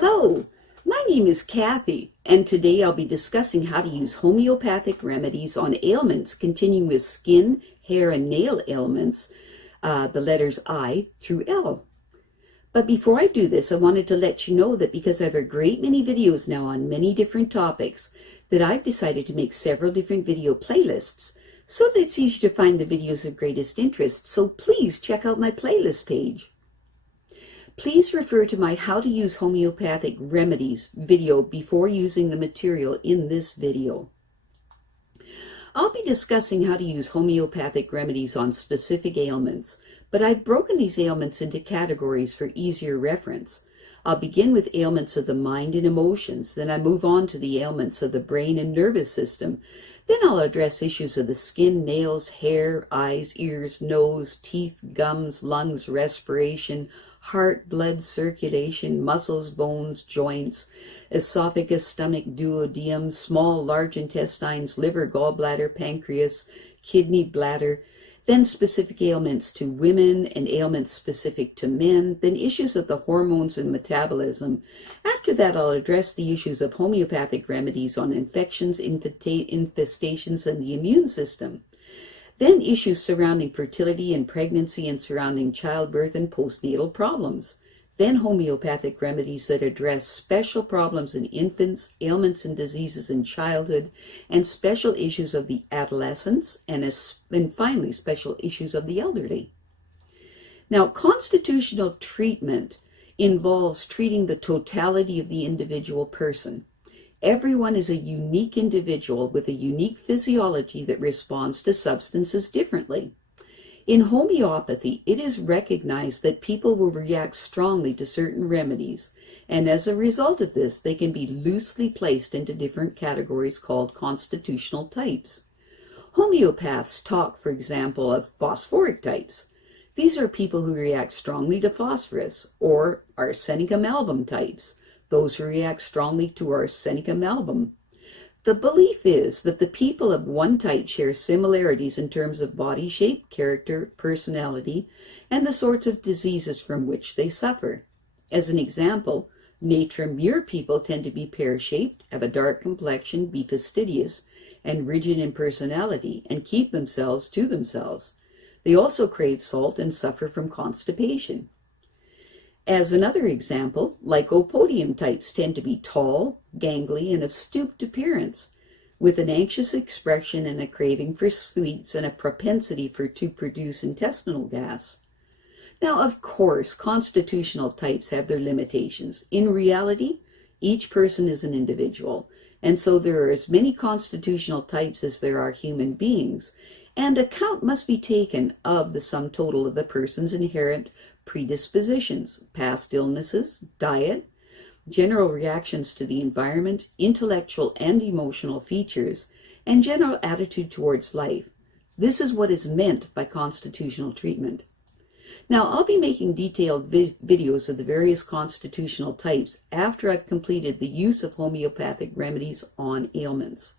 Hello, my name is Kathy, and today I'll be discussing how to use homeopathic remedies on ailments, continuing with skin, hair, and nail ailments, the letters I through L. But before I do this, I wanted to let you know that because I have a great many videos now on many different topics, that I've decided to make several different video playlists so that it's easy to find the videos of greatest interest. So please check out my playlist page. Please refer to my How to Use Homeopathic Remedies video before using the material in this video. I'll be discussing how to use homeopathic remedies on specific ailments, but I've broken these ailments into categories for easier reference. I'll begin with ailments of the mind and emotions, then I move on to the ailments of the brain and nervous system. Then I'll address issues of the skin, nails, hair, eyes, ears, nose, teeth, gums, lungs, respiration, heart, blood, circulation, muscles, bones, joints, esophagus, stomach, duodenum, small, large intestines, liver, gallbladder, pancreas, kidney, bladder, then specific ailments to women and ailments specific to men, then issues of the hormones and metabolism. After that, I'll address the issues of homeopathic remedies on infections, infestations, and the immune system. Then issues surrounding fertility and pregnancy and surrounding childbirth and postnatal problems. Then homeopathic remedies that address special problems in infants, ailments and diseases in childhood, and special issues of the adolescents, and finally special issues of the elderly. Now, constitutional treatment involves treating the totality of the individual person. Everyone is a unique individual with a unique physiology that responds to substances differently. In homeopathy, it is recognized that people will react strongly to certain remedies, and as a result of this, they can be loosely placed into different categories called constitutional types. Homeopaths talk, for example, of phosphoric types. These are people who react strongly to phosphorus, or Arsenicum album types, those who react strongly to Arsenicum album. The belief is that the people of one type share similarities in terms of body shape, character, personality, and the sorts of diseases from which they suffer. As an example, Nature-Muir people tend to be pear-shaped, have a dark complexion, be fastidious, and rigid in personality, and keep themselves to themselves. They also crave salt and suffer from constipation. As another example, Lycopodium types tend to be tall, gangly, and of stooped appearance, with an anxious expression and a craving for sweets and a propensity to produce intestinal gas. Now, of course, constitutional types have their limitations. In reality, each person is an individual, and so there are as many constitutional types as there are human beings, and account must be taken of the sum total of the person's inherent predispositions, past illnesses, diet, general reactions to the environment, intellectual and emotional features, and general attitude towards life. This is what is meant by constitutional treatment. Now, I'll be making detailed videos of the various constitutional types after I've completed the use of homeopathic remedies on ailments.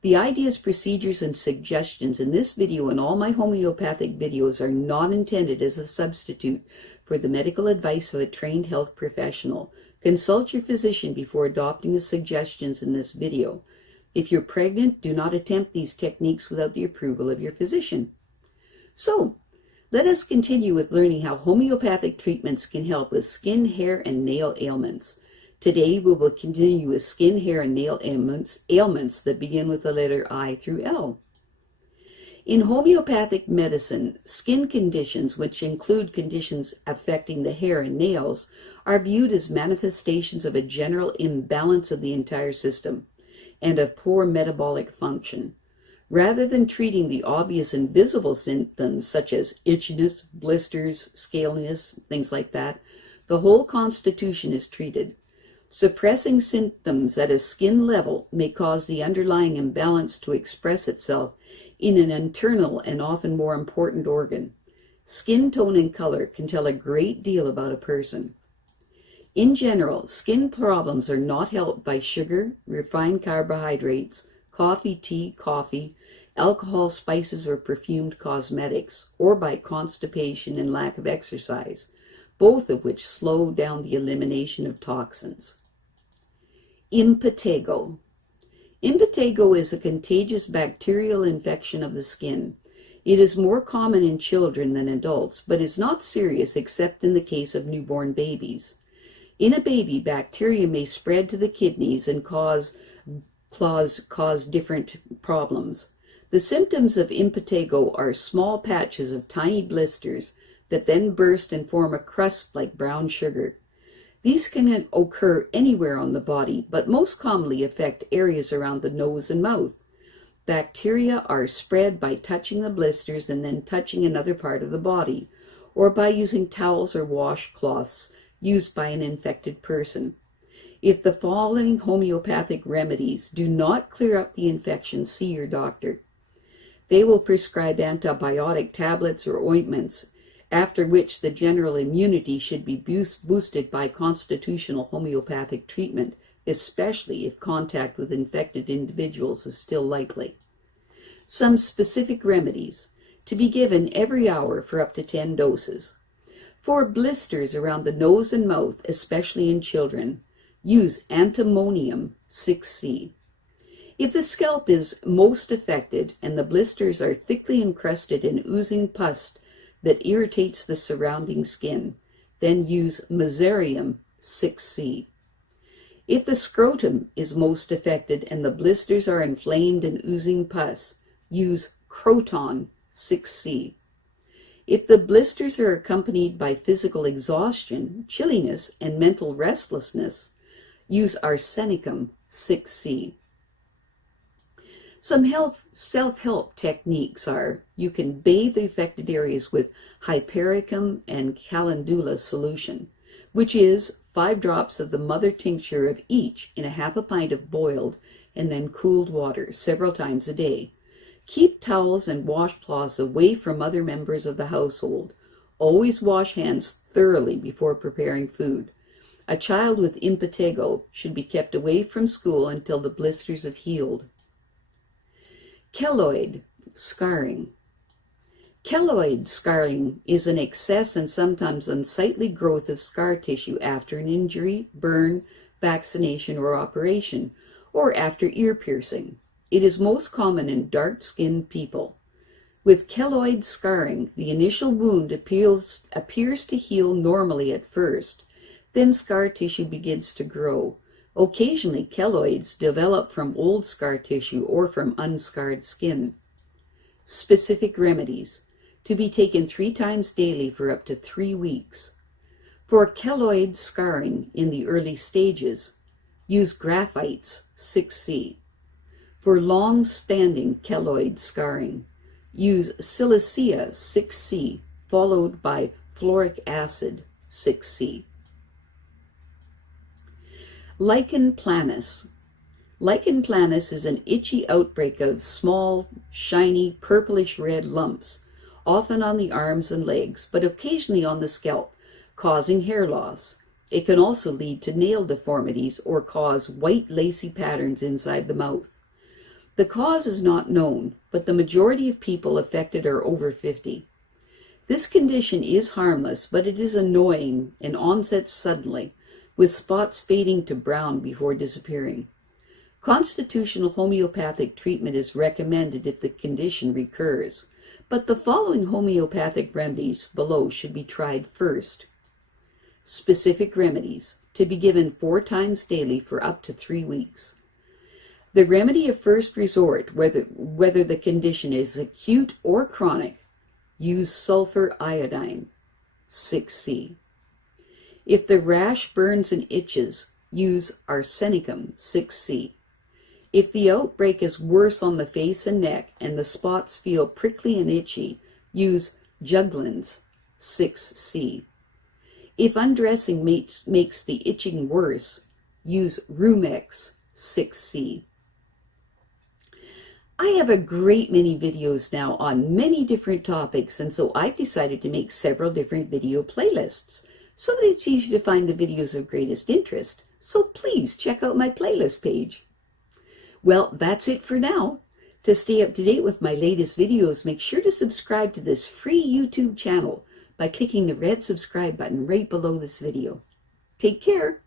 The ideas, procedures, and suggestions in this video and all my homeopathic videos are not intended as a substitute for the medical advice of a trained health professional. Consult your physician before adopting the suggestions in this video. If you're pregnant, do not attempt these techniques without the approval of your physician. So, let us continue with learning how homeopathic treatments can help with skin, hair, and nail ailments. Today we will continue with skin, hair, and nail ailments that begin with the letter I through L. In homeopathic medicine, skin conditions, which include conditions affecting the hair and nails, are viewed as manifestations of a general imbalance of the entire system and of poor metabolic function. Rather than treating the obvious and visible symptoms such as itchiness, blisters, scaliness, things like that, the whole constitution is treated. Suppressing symptoms at a skin level may cause the underlying imbalance to express itself in an internal and often more important organ. Skin tone and color can tell a great deal about a person. In general, skin problems are not helped by sugar, refined carbohydrates, coffee, tea, coffee, alcohol, spices, or perfumed cosmetics, or by constipation and lack of exercise. both of which slow down the elimination of toxins. Impetigo. Impetigo is a contagious bacterial infection of the skin. It is more common in children than adults, but is not serious except in the case of newborn babies. In a baby, bacteria may spread to the kidneys and cause different problems. The symptoms of impetigo are small patches of tiny blisters that then burst and form a crust like brown sugar. These can occur anywhere on the body, but most commonly affect areas around the nose and mouth. Bacteria are spread by touching the blisters and then touching another part of the body, or by using towels or washcloths used by an infected person. If the following homeopathic remedies do not clear up the infection, see your doctor. They will prescribe antibiotic tablets or ointments, after which the general immunity should be boosted by constitutional homeopathic treatment, especially if contact with infected individuals is still likely. Some specific remedies, to be given every hour for up to 10 doses. For blisters around the nose and mouth, especially in children, use Antimonium 6C. If the scalp is most affected and the blisters are thickly encrusted in oozing pus that irritates the surrounding skin, then use Mezereum 6C. If the scrotum is most affected and the blisters are inflamed and oozing pus, use Croton 6C. If the blisters are accompanied by physical exhaustion, chilliness, and mental restlessness, use Arsenicum 6C. Some self-help techniques are: you can bathe the affected areas with Hypericum and Calendula solution, which is 5 drops of the mother tincture of each in a half a pint of boiled and then cooled water several times a day. Keep towels and washcloths away from other members of the household. Always wash hands thoroughly before preparing food. A child with impetigo should be kept away from school until the blisters have healed. Keloid scarring. Keloid scarring is an excess and sometimes unsightly growth of scar tissue after an injury, burn, vaccination, or operation, or after ear piercing. It is most common in dark-skinned people. With keloid scarring, the initial wound appears to heal normally at first. Then scar tissue begins to grow. Occasionally, keloids develop from old scar tissue or from unscarred skin. Specific remedies, to be taken 3 times daily for up to 3 weeks. For keloid scarring in the early stages, use Graphites 6C. For long-standing keloid scarring, use Silicea 6C followed by Fluoric Acid 6C. Lichen planus. Lichen planus is an itchy outbreak of small, shiny, purplish-red lumps, often on the arms and legs, but occasionally on the scalp, causing hair loss. It can also lead to nail deformities or cause white lacy patterns inside the mouth. The cause is not known, but the majority of people affected are over 50. This condition is harmless, but it is annoying and onsets suddenly, with spots fading to brown before disappearing. Constitutional homeopathic treatment is recommended if the condition recurs, but the following homeopathic remedies below should be tried first. Specific remedies, to be given 4 times daily for up to 3 weeks. The remedy of first resort, whether the condition is acute or chronic, use sulphur iodine, 6C. If the rash burns and itches, use Arsenicum 6C. If the outbreak is worse on the face and neck and the spots feel prickly and itchy, use Juglans 6C. If undressing makes the itching worse, use Rumex 6C. I have a great many videos now on many different topics, and so I've decided to make several different video playlists so that it's easy to find the videos of greatest interest. So please check out my playlist page. Well, that's it for now. To stay up to date with my latest videos, make sure to subscribe to this free YouTube channel by clicking the red subscribe button right below this video. Take care.